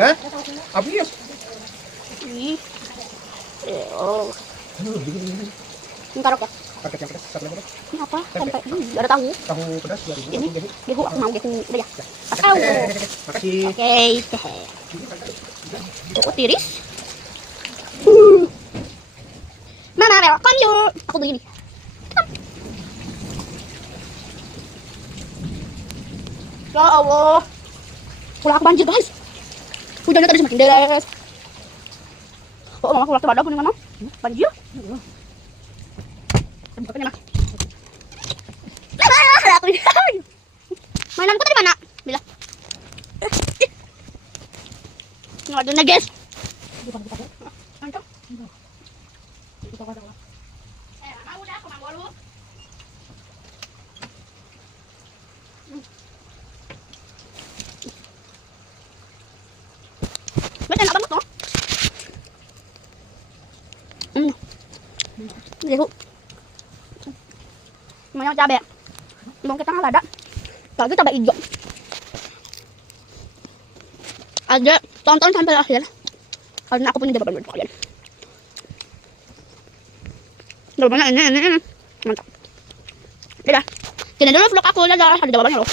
Hah? Habis. Ih. Oh. Ini karok ya? Paket yang pedas, satu lagi pedas. Ini apa? Tempe. Ada tahu. Tahu pedas 2000. Ini Jahe. gehu aku mau gehu. Udah ya. Tahu. Makasih. Oke. Oh, tiris. Mama, welcome you. Aku beli ini. Ya Allah. Pulang aku banjir, guys. Hujannya tadi semakin deras. Oh, mama keluar ke nih, mama. Banjir. Bukannya nak. Mainanku tadi mana? Bila. Nggak ada guys. Mantap. Udah aku mau lu. Macam apa tuh? Lihat. Namanya cabai. Bawang kita nggak ada. Lagi cabai hijau. Ada tonton sampai akhir. Karena aku punya jawaban buat kalian. Jawabannya ini. Mantap. Udah. Jadi dulu vlog aku. Dadah. Ada jawabannya loh.